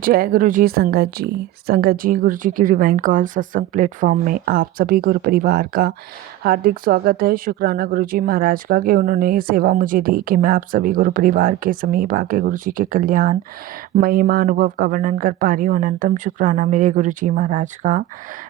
जय गुरु जी संगत जी। संगत जी, गुरु जी की डिवाइन कॉल सत्संग प्लेटफॉर्म में आप सभी गुरु परिवार का हार्दिक स्वागत है। शुक्राना गुरु जी महाराज का कि उन्होंने ये सेवा मुझे दी कि मैं आप सभी गुरु परिवार के समीप आके गुरु जी के कल्याण महिमा अनुभव का वर्णन कर पा रही हूँ। अनंतम शुक्राना मेरे गुरु जी महाराज का।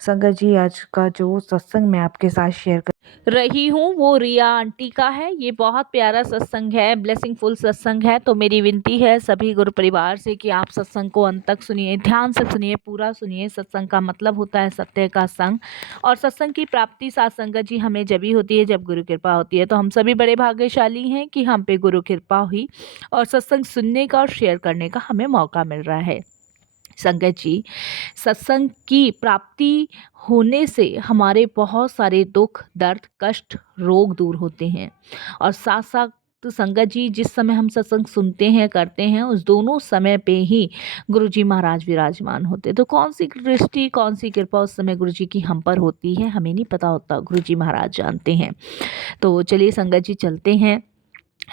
संगत जी, आज का जो सत्संग मैं आपके साथ शेयर कर रही हूँ वो रिया आंटी का है। ये बहुत प्यारा सत्संग है, ब्लेसिंगफुल सत्संग है। तो मेरी विनती है सभी गुरु परिवार से कि आप सत्संग को अंत तक सुनिए, ध्यान से सुनिए, पूरा सुनिए। सत्संग का मतलब होता है सत्य का संग, और सत्संग की प्राप्ति साथ संगत जी हमें जब ही होती है जब गुरु कृपा होती है। तो हम सभी बड़े भाग्यशाली हैं कि हम पे गुरु कृपा हुई और सत्संग सुनने का और शेयर करने का हमें मौका मिल रहा है। संगत जी, सत्संग की प्राप्ति होने से हमारे बहुत सारे दुख, दर्द, कष्ट, रोग दूर होते हैं। और साथ साथ तो संगत जी, जिस समय हम सत्संग सुनते हैं, करते हैं, उस दोनों समय पे ही गुरु जी महाराज विराजमान होते हैं। तो कौन सी दृष्टि, कौन सी कृपा उस समय गुरु जी की हम पर होती है, हमें नहीं पता होता, गुरु जी महाराज जानते हैं। तो चलिए संगत जी, चलते हैं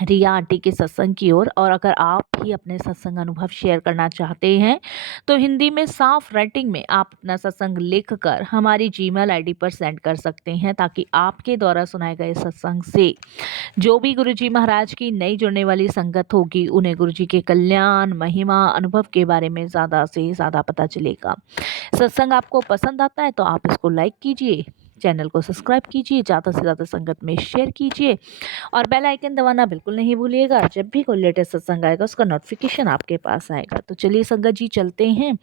रिया आंटी के सत्संग की ओर। और अगर आप भी अपने सत्संग अनुभव शेयर करना चाहते हैं तो हिंदी में साफ राइटिंग में आप अपना सत्संग लिखकर हमारी जीमेल आईडी पर सेंड कर सकते हैं, ताकि आपके द्वारा सुनाए गए सत्संग से जो भी गुरु जी महाराज की नई जुड़ने वाली संगत होगी, उन्हें गुरु जी के कल्याण, महिमा, अनुभव के बारे में ज़्यादा से ज़्यादा पता चलेगा। सत्संग आपको पसंद आता है तो आप इसको लाइक कीजिए, चैनल को सब्सक्राइब कीजिए, ज़्यादा से ज़्यादा संगत में शेयर कीजिए और बेल आइकन दबाना बिल्कुल नहीं भूलिएगा। जब भी कोई लेटेस्ट सत्संग आएगा उसका नोटिफिकेशन आपके पास आएगा। तो चलिए संगत जी, चलते हैं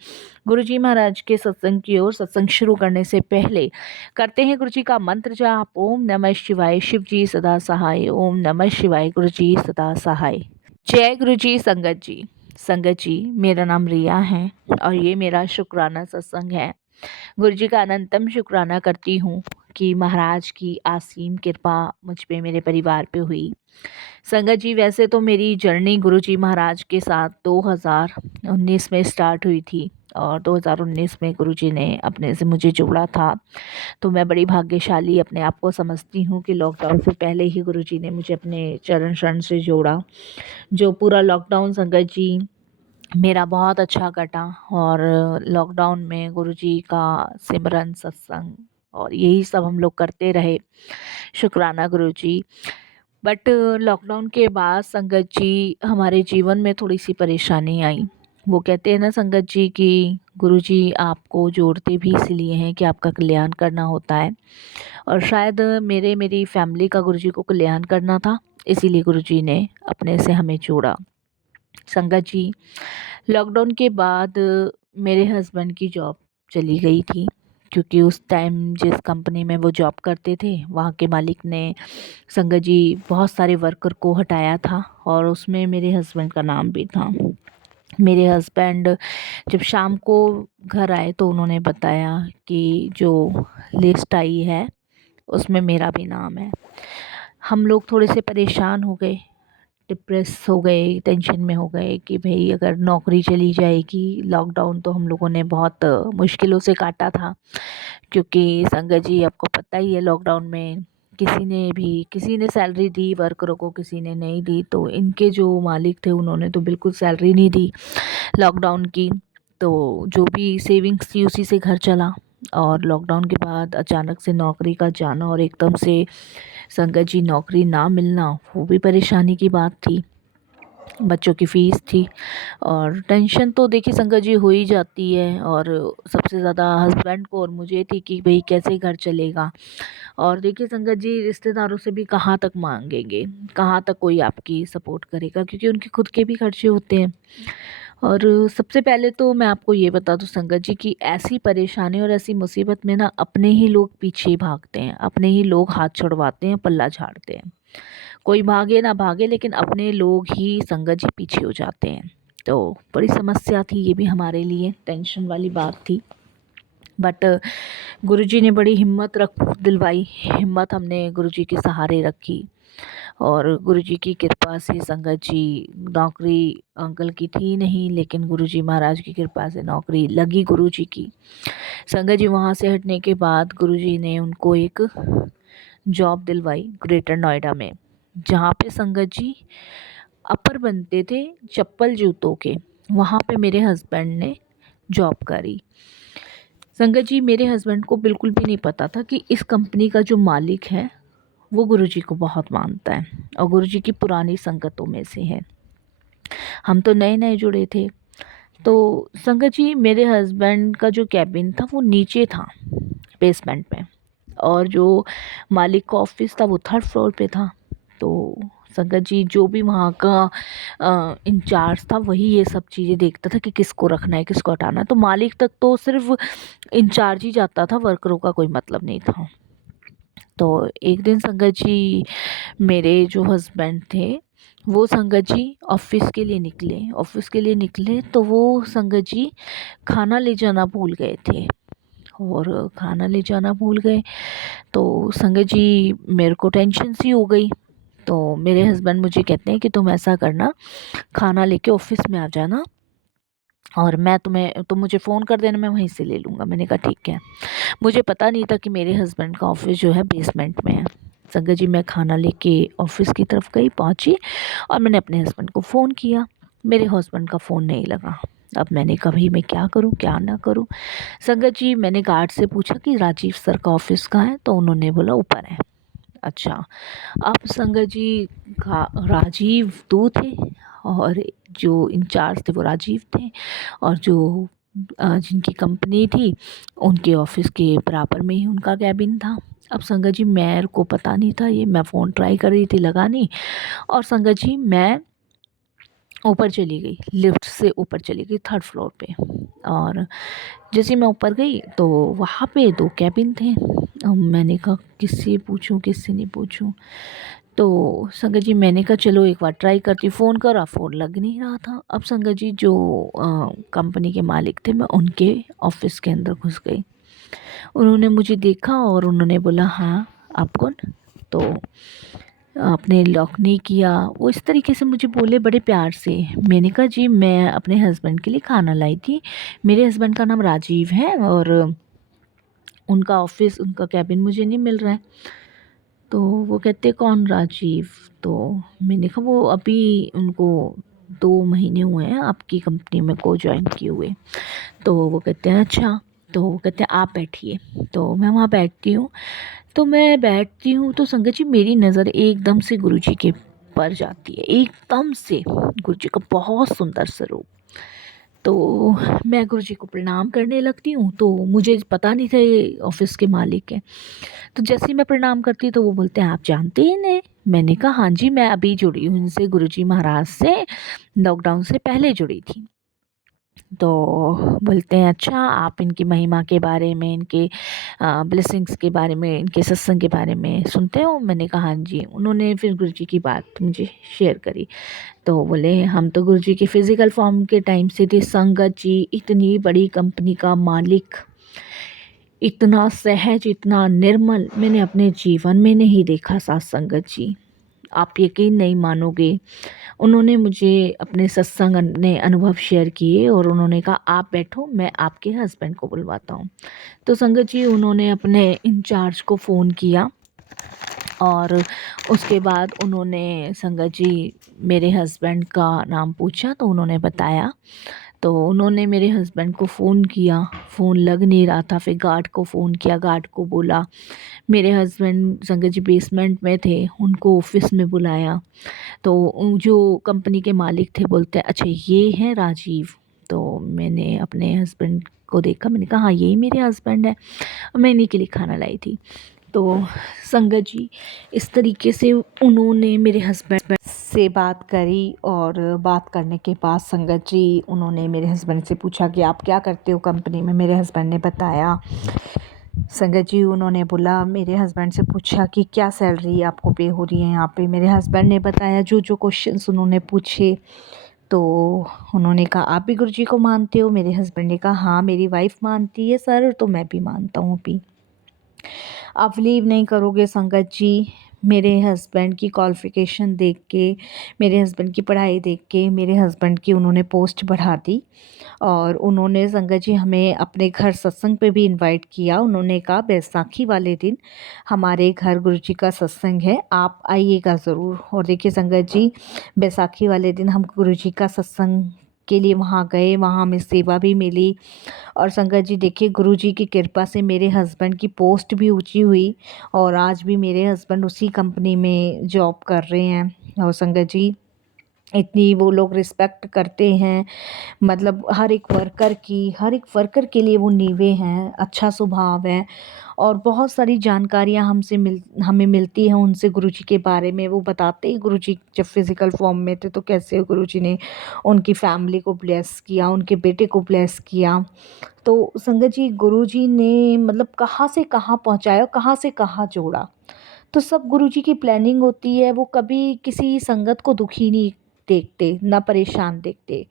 गुरु जी महाराज के सत्संग की ओर। सत्संग शुरू करने से पहले करते हैं गुरु जी का मंत्र जाप। ओम नमः शिवाय, शिव जी सदा सहाय। ओम नमः शिवाय, गुरु जी सदा सहाय। जय गुरु जी संगत जी। संगत जी, मेरा नाम रिया है और ये मेरा शुक्राना सत्संग है। गुरु जी का अनंतम शुक्राना करती हूँ कि महाराज की असीम कृपा मुझ पे, मेरे परिवार पे हुई। संगत जी, वैसे तो मेरी जर्नी गुरु जी महाराज के साथ 2019 में स्टार्ट हुई थी और 2019 में गुरु जी ने अपने से मुझे जोड़ा था। तो मैं बड़ी भाग्यशाली अपने आप को समझती हूँ कि लॉकडाउन से पहले ही गुरु जी ने मुझे अपने चरण शरण से जोड़ा। जो पूरा लॉकडाउन संगत जी मेरा बहुत अच्छा कटा और लॉकडाउन में गुरुजी का सिमरन, सत्संग और यही सब हम लोग करते रहे। शुक्राना गुरुजी। बट लॉकडाउन के बाद संगत जी हमारे जीवन में थोड़ी सी परेशानी आई। वो कहते हैं ना संगत जी कि गुरुजी आपको जोड़ते भी इसलिए हैं कि आपका कल्याण करना होता है, और शायद मेरी फैमिली का गुरुजी को कल्याण करना था, इसीलिए गुरुजी ने अपने से हमें जोड़ा। संगत जी, लॉकडाउन के बाद मेरे हस्बैंड की जॉब चली गई थी, क्योंकि उस टाइम जिस कंपनी में वो जॉब करते थे वहाँ के मालिक ने संगत जी बहुत सारे वर्कर को हटाया था, और उसमें मेरे हस्बैंड का नाम भी था। मेरे हस्बैंड जब शाम को घर आए तो उन्होंने बताया कि जो लिस्ट आई है उसमें मेरा भी नाम है। हम लोग थोड़े से परेशान हो गए, डिप्रेस हो गए, टेंशन में हो गए कि भाई अगर नौकरी चली जाएगी। लॉकडाउन तो हम लोगों ने बहुत मुश्किलों से काटा था, क्योंकि संगत जी आपको पता ही है लॉकडाउन में किसी ने सैलरी दी वर्करों को, किसी ने नहीं दी। तो इनके जो मालिक थे उन्होंने तो बिल्कुल सैलरी नहीं दी लॉकडाउन की। तो जो भी सेविंग्स थी उसी से घर चला, और लॉकडाउन के बाद अचानक से नौकरी का जाना और एकदम से संगत जी नौकरी ना मिलना, वो भी परेशानी की बात थी। बच्चों की फ़ीस थी और टेंशन तो देखिए संगत जी हो ही जाती है, और सबसे ज़्यादा हस्बैंड को और मुझे थी कि भाई कैसे घर चलेगा। और देखिए संगत जी, रिश्तेदारों से भी कहाँ तक मांगेंगे, कहाँ तक कोई आपकी सपोर्ट करेगा, क्योंकि उनके खुद के भी खर्चे होते हैं। और सबसे पहले तो मैं आपको ये बता दूं संगत जी कि ऐसी परेशानी और ऐसी मुसीबत में ना अपने ही लोग पीछे भागते हैं, अपने ही लोग हाथ छुड़वाते हैं, पल्ला झाड़ते हैं। कोई भागे ना भागे, लेकिन अपने लोग ही संगत जी पीछे हो जाते हैं। तो बड़ी समस्या थी, ये भी हमारे लिए टेंशन वाली बात थी। बट गुरुजी ने बड़ी हिम्मत रख दिलवाई, हिम्मत हमने गुरुजी के सहारे रखी, और गुरुजी की कृपा से संगत जी नौकरी अंकल की थी नहीं, लेकिन गुरुजी महाराज की कृपा से नौकरी लगी गुरुजी की। संगत जी वहाँ से हटने के बाद गुरुजी ने उनको एक जॉब दिलवाई ग्रेटर नोएडा में, जहाँ पे संगत जी अपर बनते थे चप्पल जूतों के। वहाँ पे मेरे हस्बैंड ने जॉब करी। संगत जी, मेरे हस्बैंड को बिल्कुल भी नहीं पता था कि इस कंपनी का जो मालिक है वो गुरुजी को बहुत मानता है और गुरुजी की पुरानी संगतों में से है। हम तो नए नए जुड़े थे। तो संगत जी, मेरे हस्बैंड का जो कैबिन था वो नीचे था, बेसमेंट में, और जो मालिक का ऑफिस था वो थर्ड फ्लोर पे था। तो संगत जी, जो भी वहाँ का इंचार्ज था वही ये सब चीज़ें देखता था कि किसको रखना है, किसको हटाना है। तो मालिक तक तो सिर्फ इंचार्ज ही जाता था, वर्करों का कोई मतलब नहीं था। तो एक दिन संगत जी, मेरे जो हस्बैंड थे वो संगत जी ऑफिस के लिए निकले तो वो संगत जी खाना ले जाना भूल गए थे। और खाना ले जाना भूल गए तो संगत जी, मेरे को टेंशन सी हो गई। तो मेरे हस्बैंड मुझे कहते हैं कि तुम ऐसा करना, खाना लेके ऑफिस में आ जाना और मुझे फ़ोन कर देना, मैं वहीं से ले लूँगा। मैंने कहा ठीक है। मुझे पता नहीं था कि मेरे हस्बैंड का ऑफिस जो है बेसमेंट में है। संगत जी, मैं खाना लेके ऑफिस की तरफ गई, पहुंची और मैंने अपने हस्बैंड को फ़ोन किया। मेरे हस्बैंड का फ़ोन नहीं लगा। अब मैंने कहा भाई मैं क्या करूं, क्या ना करूं। संगत जी, मैंने गार्ड से पूछा कि राजीव सर का ऑफिस कहाँ है, तो उन्होंने बोला ऊपर है। अच्छा, अब संगत जी, राजीव दो थे और जो इंचार्ज थे वो राजीव थे, और जो जिनकी कंपनी थी उनके ऑफिस के बराबर में ही उनका कैबिन था। अब संगत जी, मेरे को पता नहीं था ये, मैं फ़ोन ट्राई कर रही थी, लगा नहीं। और संगत जी, मैं ऊपर चली गई, लिफ्ट से ऊपर चली गई थर्ड फ्लोर पे। और जैसे मैं ऊपर गई तो वहाँ पे दो कैबिन थे। अब मैंने कहा किससे पूछूं, किससे नहीं पूछूं। तो संगत जी, मैंने कहा चलो एक बार ट्राई करती हूँ। फ़ोन करा, फ़ोन लग नहीं रहा था। अब संगत जी, जो कंपनी के मालिक थे, मैं उनके ऑफिस के अंदर घुस गई। उन्होंने मुझे देखा और उन्होंने बोला हाँ आप कौन। तो आपने लॉक नहीं किया, वो इस तरीके से मुझे बोले बड़े प्यार से। मैंने कहा जी, मैं अपने हस्बैंड के लिए खाना लाई थी। मेरे हस्बैंड का नाम राजीव है और उनका ऑफिस, उनका कैबिन मुझे नहीं मिल रहा है। तो वो कहते कौन राजीव। तो मैंने कहा वो अभी उनको 2 महीने हुए हैं आपकी कंपनी में को ज्वाइन किए हुए। तो वो कहते हैं अच्छा। तो वो कहते हैं आप बैठिए। तो मैं वहाँ बैठती हूँ। तो मैं बैठती हूँ तो संगत जी, मेरी नज़र एकदम से गुरुजी के पर जाती है, एकदम से गुरुजी का बहुत सुंदर स्वरूप। तो मैं गुरुजी को प्रणाम करने लगती हूँ। तो मुझे पता नहीं था ये ऑफिस के मालिक हैं। तो जैसे ही मैं प्रणाम करती हूँ तो वो बोलते हैं आप जानते हैं इन्हें। मैंने कहा हाँ जी, मैं अभी जुड़ी हूँ इनसे, गुरुजी महाराज से लॉकडाउन से पहले जुड़ी थी। तो बोलते हैं अच्छा, आप इनकी महिमा के बारे में, इनके ब्लेसिंग्स के बारे में, इनके सत्संग के बारे में सुनते हो। मैंने कहा हाँ जी। उन्होंने फिर गुरुजी की बात मुझे शेयर करी। तो बोले हम तो गुरुजी के फिज़िकल फॉर्म के टाइम से थे। संगत जी, इतनी बड़ी कंपनी का मालिक, इतना सहज, इतना निर्मल मैंने अपने जीवन में नहीं देखा। साथ संगत जी, आप यकीन नहीं मानोगे, उन्होंने मुझे अपने सत्संग ने अनुभव शेयर किए और उन्होंने कहा आप बैठो, मैं आपके हस्बैंड को बुलवाता हूँ। तो संगत जी, उन्होंने अपने इंचार्ज को फ़ोन किया और उसके बाद उन्होंने संगत जी मेरे हस्बैंड का नाम पूछा तो उन्होंने बताया। तो उन्होंने मेरे हस्बैंड को फ़ोन किया, फ़ोन लग नहीं रहा था। फिर गार्ड को फ़ोन किया, गार्ड को बोला। मेरे हस्बैंड संगत जी बेसमेंट में थे, उनको ऑफिस में बुलाया। तो जो कंपनी के मालिक थे बोलते हैं अच्छा ये है राजीव। तो मैंने अपने हस्बैंड को देखा, मैंने कहा हाँ यही मेरे हस्बैंड है, मैं इन्हीं के लिए खाना लाई थी। तो संगत जी, इस तरीके से उन्होंने मेरे हस्बैंड से बात करी और बात करने के बाद संगत जी, उन्होंने मेरे हस्बैंड से पूछा कि आप क्या करते हो कंपनी में। मेरे हस्बैंड ने बताया। संगत जी, उन्होंने बोला, मेरे हस्बैंड से पूछा कि क्या सैलरी आपको पे हो रही है यहाँ पे। मेरे हस्बैंड ने बताया जो जो क्वेश्चंस उन्होंने पूछे। तो उन्होंने कहा आप भी गुरुजी को मानते हो। मेरे हस्बैंड ने कहा हाँ मेरी वाइफ मानती है सर, तो मैं भी मानता हूँ अभी। आप बिलीव नहीं करोगे संगत जी, मेरे हस्बैंड की क्वालिफ़िकेशन देख के, मेरे हस्बैंड की पढ़ाई देख के, मेरे हस्बैंड की उन्होंने पोस्ट बढ़ा दी। और उन्होंने संगत जी हमें अपने घर सत्संग पे भी इनवाइट किया। उन्होंने कहा बैसाखी वाले दिन हमारे घर गुरुजी का सत्संग है, आप आइएगा ज़रूर। और देखिए संगत जी, बैसाखी वाले दिन हम गुरुजी का सत्संग के लिए वहाँ गए, वहाँ हमें सेवा भी मिली। और संगत जी देखिए, गुरुजी की कृपा से मेरे हस्बैंड की पोस्ट भी ऊँची हुई और आज भी मेरे हस्बैंड उसी कंपनी में जॉब कर रहे हैं। और संगत जी इतनी वो लोग रिस्पेक्ट करते हैं, मतलब हर एक वर्कर के लिए वो नींवे हैं, अच्छा स्वभाव है। और बहुत सारी जानकारियाँ हमें मिलती हैं उनसे गुरुजी के बारे में। वो बताते हैं गुरुजी जब फिज़िकल फॉर्म में थे तो कैसे गुरुजी ने उनकी फैमिली को ब्लेस किया, उनके बेटे को ब्लेस किया। तो संगत जी गुरुजी ने मतलब कहाँ से कहाँ पहुँचाया, कहाँ से कहाँ जोड़ा। तो सब गुरुजी की प्लानिंग होती है, वो कभी किसी संगत को दुखी नहीं देखते, ना परेशान देखते।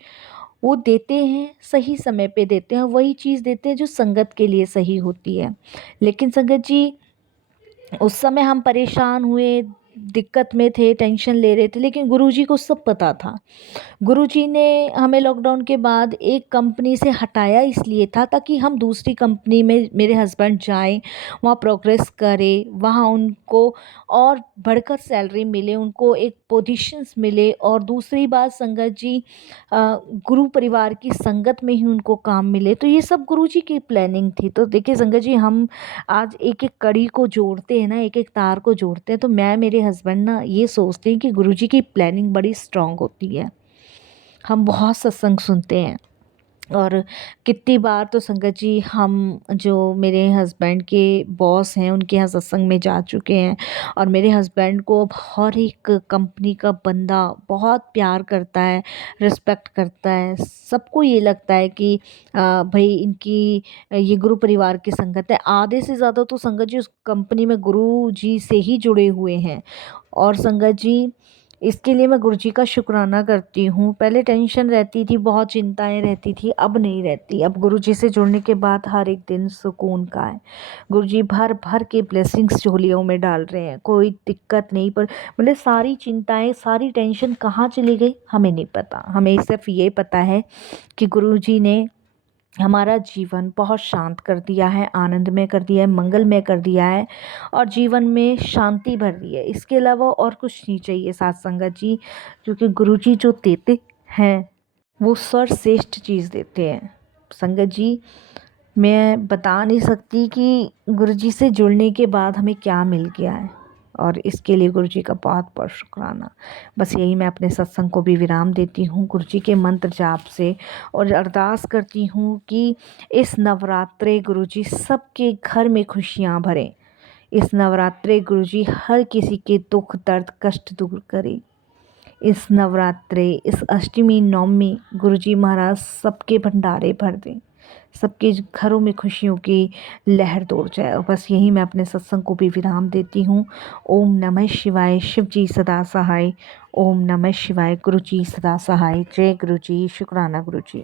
वो देते हैं, सही समय पे देते हैं, वही चीज़ देते हैं जो संगत के लिए सही होती है। लेकिन संगत जी उस समय हम परेशान हुए, दिक्कत में थे, टेंशन ले रहे थे, लेकिन गुरुजी को सब पता था। गुरुजी ने हमें लॉकडाउन के बाद एक कंपनी से हटाया इसलिए था ताकि हम दूसरी कंपनी में मेरे हस्बैंड जाएं, वहाँ प्रोग्रेस करें, वहाँ उनको और बढ़कर सैलरी मिले, उनको एक पोजीशंस मिले। और दूसरी बात संगत जी गुरु परिवार की संगत में ही उनको काम मिले। तो ये सब गुरुजी की प्लानिंग थी। तो देखिए संगत जी हम आज एक एक कड़ी को जोड़ते हैं ना, एक एक तार को जोड़ते हैं, तो मैं मेरे हस्बैंड ना ये सोचते हैं कि गुरुजी की प्लानिंग बड़ी स्ट्रांग होती है। हम बहुत सत्संग सुनते हैं और कितनी बार तो संगत जी हम जो मेरे हस्बैंड के बॉस हैं उनके यहाँ सत्संग में जा चुके हैं। और मेरे हस्बैंड को अब हर एक कंपनी का बंदा बहुत प्यार करता है, रिस्पेक्ट करता है। सबको ये लगता है कि भाई इनकी ये गुरु परिवार की संगत है। आधे से ज़्यादा तो संगत जी उस कंपनी में गुरु जी से ही जुड़े हुए हैं। और संगत जी इसके लिए मैं गुरुजी का शुक्राना करती हूँ। पहले टेंशन रहती थी, बहुत चिंताएं रहती थी, अब नहीं रहती। अब गुरुजी से जुड़ने के बाद हर एक दिन सुकून का है। गुरुजी भर भर के ब्लेसिंग्स झोलियों में डाल रहे हैं, कोई दिक्कत नहीं। पर मतलब सारी चिंताएं, सारी टेंशन कहाँ चली गई हमें नहीं पता। हमें सिर्फ ये पता है कि गुरुजी ने हमारा जीवन बहुत शांत कर दिया है, आनंदमय कर दिया है, मंगलमय कर दिया है और जीवन में शांति भर दी है। इसके अलावा और कुछ नहीं चाहिए साथ संगत जी, क्योंकि गुरुजी जो देते हैं वो सर्वश्रेष्ठ चीज़ देते हैं। संगत जी मैं बता नहीं सकती कि गुरुजी से जुड़ने के बाद हमें क्या मिल गया है, और इसके लिए गुरुजी का बहुत बहुत शुक्राना। बस यही मैं अपने सत्संग को भी विराम देती हूँ गुरुजी के मंत्र जाप से, और अरदास करती हूँ कि इस नवरात्रे गुरुजी सबके घर में खुशियाँ भरें। इस नवरात्रे गुरुजी हर किसी के दुख दर्द कष्ट दूर करें। इस नवरात्रे, इस अष्टमी नवमी गुरुजी महाराज सबके भंडारे भर दें, सबके घरों में खुशियों की लहर दौड़ जाए। और बस यही मैं अपने सत्संग को भी विराम देती हूँ। ओम नमः शिवाय, शिव जी सदा सहाय। ओम नमः शिवाय, गुरु जी सदा सहाय। जय गुरु जी, शुक्राना गुरु जी।